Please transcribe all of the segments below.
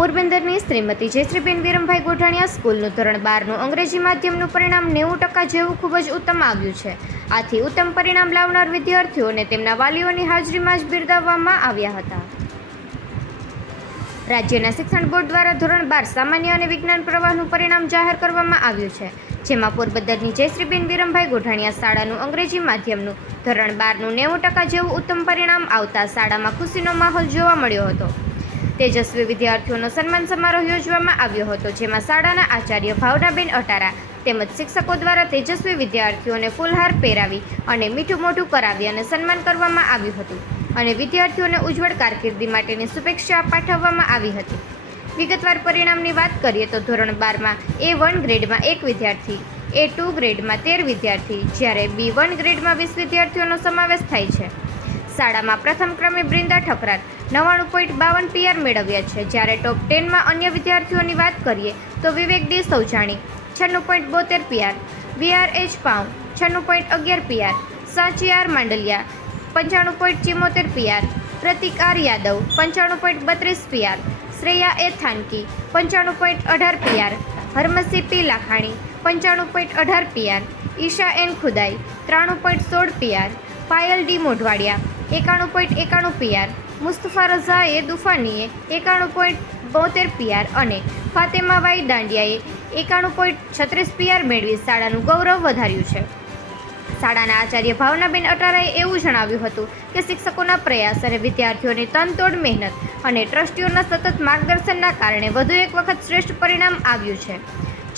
પોરબંદરની શ્રીમતી જયશ્રીબેન વિરમભાઈ ગોઠાણીયા સ્કૂલનું ધોરણ બારનું અંગ્રેજી માધ્યમનું પરિણામ નેવું ટકા જેવું ખૂબ જ ઉત્તમ આવ્યું છે. આથી ઉત્તમ પરિણામ લાવનાર વિદ્યાર્થીઓને તેમના વાલીઓની હાજરીમાં જ બિરદાવવામાં આવ્યા હતા. રાજ્યના શિક્ષણ બોર્ડ દ્વારા ધોરણ બાર સામાન્ય અને વિજ્ઞાન પ્રવાહનું પરિણામ જાહેર કરવામાં આવ્યું છે, જેમાં પોરબંદરની જયશ્રીબેન વિરમભાઈ ગોઠાણીયા શાળાનું અંગ્રેજી માધ્યમનું ધોરણ બારનું નેવું ટકા જેવું ઉત્તમ પરિણામ આવતા શાળામાં ખુશીનો માહોલ જોવા મળ્યો હતો. તેજસ્વી વિદ્યાર્થીઓનો સન્માન સમારોહ યોજવામાં આવ્યો હતો, જેમાં શાળાના આચાર્ય ભાવનાબેન અટારા તેમજ શિક્ષકો દ્વારા તેજસ્વી વિદ્યાર્થીઓને ફૂલહાર પહેરાવી અને મીઠું મોઢું કરાવી અને સન્માન કરવામાં આવ્યું હતું અને વિદ્યાર્થીઓને ઉજ્જવળ કારકિર્દી માટેની શુભેચ્છા પાઠવવામાં આવી હતી. વિગતવાર પરિણામની વાત કરીએ તો ધોરણ બારમાં એ વન ગ્રેડમાં એક વિદ્યાર્થી, એ ટુ ગ્રેડમાં તેર વિદ્યાર્થી, જ્યારે બી વન ગ્રેડમાં વીસ વિદ્યાર્થીઓનો સમાવેશ થાય છે. શાળામાં પ્રથમ ક્રમે બ્રિંદા ઠકરાર નવ્વાણું પોઈન્ટ બાવન પીઆર મેળવ્યા છે. જ્યારે ટોપ ટેનમાં અન્ય વિદ્યાર્થીઓની વાત કરીએ તો વિવેક ડી સૌજાણી છન્નું પોઈન્ટ બોતેર પીઆર વીઆર એચ પાઉ છન્નું પોઈન્ટ અગિયાર પીઆર સાચી આર માંડલિયા પંચાણું પોઈન્ટ ચિમોતેર પીઆર પ્રતિક આર યાદવ પંચાણું પોઈન્ટ બત્રીસ પીઆર શ્રેયા એ થાનકી પંચાણું પોઈન્ટ અઢાર પીઆર હરમસી પી લાખાણી પંચાણું પોઈન્ટ અઢાર પીઆર ઈશા એન ખુદાઈ ત્રાણું પોઈન્ટ સોળ પીઆર પાયલ ડી મોઢવાડિયા એકાણું પોઈન્ટ એકાણું પીઆર મુસ્તફા રઝાએ દુફાનીએ એકાણું પોઈન્ટ બોતેર પીઆર અને ફાતેમાબાઈ દાંડિયાએ એકાણું પોઈન્ટ છત્રીસ પીઆર મેળવી શાળાનું ગૌરવ વધાર્યું છે. શાળાના આચાર્ય ભાવનાબેન અટારાએ એવું જણાવ્યું હતું કે શિક્ષકોના પ્રયાસ અને વિદ્યાર્થીઓની તનતોડ મહેનત અને ટ્રસ્ટીઓના સતત માર્ગદર્શનના કારણે વધુ એક વખત શ્રેષ્ઠ પરિણામ આવ્યું છે.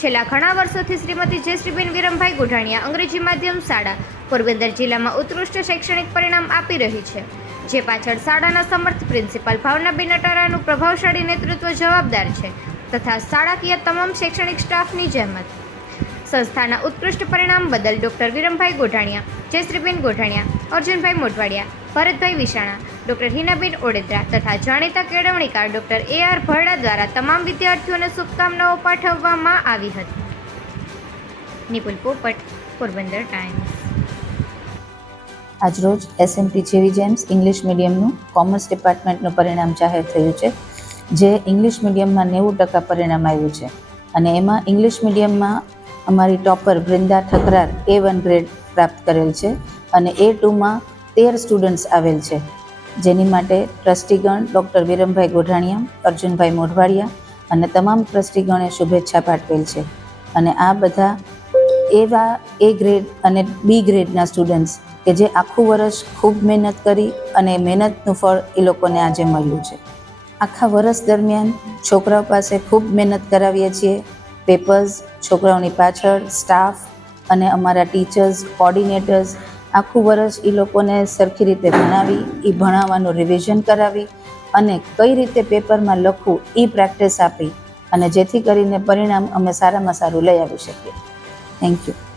છેલ્લા ઘણા વર્ષોથી શ્રીમતી જયશ્રીબેન વિરમભાઈ ગોઢાણીયા અંગ્રેજી માધ્યમ શાળા પોરબંદર જિલ્લામાં ઉત્કૃષ્ટ શૈક્ષણિક પરિણામ આપી રહી છે. જે પાછળ શાળાના સમર્થ પ્રિન્સિપાલ ભાવનાબેન અટારાનું પ્રભાવશાળી નેતૃત્વ જવાબદાર છે તથા શાળાકીય તમામ શૈક્ષણિક સ્ટાફની જહેમત સંસ્થાના ઉત્કૃષ્ટ પરિણામ બદલ ડૉક્ટર વિરમભાઈ ગોઢાણીયા, જયશ્રીબેન ગોઢાણિયા, અર્જુનભાઈ મોટવાડિયા ભરતભાઈ વિશાણા, ડૉક્ટર હિનાબેન ઓડેદરા તથા જાણીતા કેળવણીકાર ડૉક્ટર એ આર ભરડા દ્વારા તમામ વિદ્યાર્થીઓને શુભકામનાઓ પાઠવવામાં આવી હતી. નિપુલ પોપટ, પોરબંદર ટાઈમ્સ. આજરોજ S M T J V James English મીડિયમનું commerce ડિપાર્ટમેન્ટનું પરિણામ જાહેર થયું છે, જે ઇંગ્લિશ મીડિયમમાં નેવું ટકા પરિણામ આવ્યું છે. અને એમાં ઇંગ્લિશ મીડિયમમાં અમારી topper Vrinda Thakrar A one grade પ્રાપ્ત કરેલ છે અને એ ટુમાં તેર સ્ટુડન્ટ્સ આવેલ છે. જેની માટે ટ્રસ્ટીગણ ડૉક્ટર વિરમભાઈ ગોઢાણીયા, અર્જુનભાઈ મોઢવાડિયા અને તમામ ટ્રસ્ટીગણે શુભેચ્છા પાઠવેલ છે. અને આ બધા એવા એ ગ્રેડ અને બી ગ્રેડના સ્ટુડન્ટ્સ કે જે આખું વર્ષ ખૂબ મહેનત કરી અને મહેનતનું ફળ એ લોકોને આજે મળ્યું છે. આખા વર્ષ દરમિયાન છોકરાઓ પાસે ખૂબ મહેનત કરાવીએ છીએ. પેપર્સ છોકરાઓની પાછળ સ્ટાફ અને અમારા ટીચર્સ કોર્ડિનેટર્સ આખું વર્ષ એ લોકોને સરખી રીતે ભણાવી, એ ભણાવવાનું રિવિઝન કરાવી અને કઈ રીતે પેપરમાં લખવું એ પ્રેક્ટિસ આપી અને જેથી કરીને પરિણામ અમે સારામાં સારું લઈ આવી શકીએ. Thank you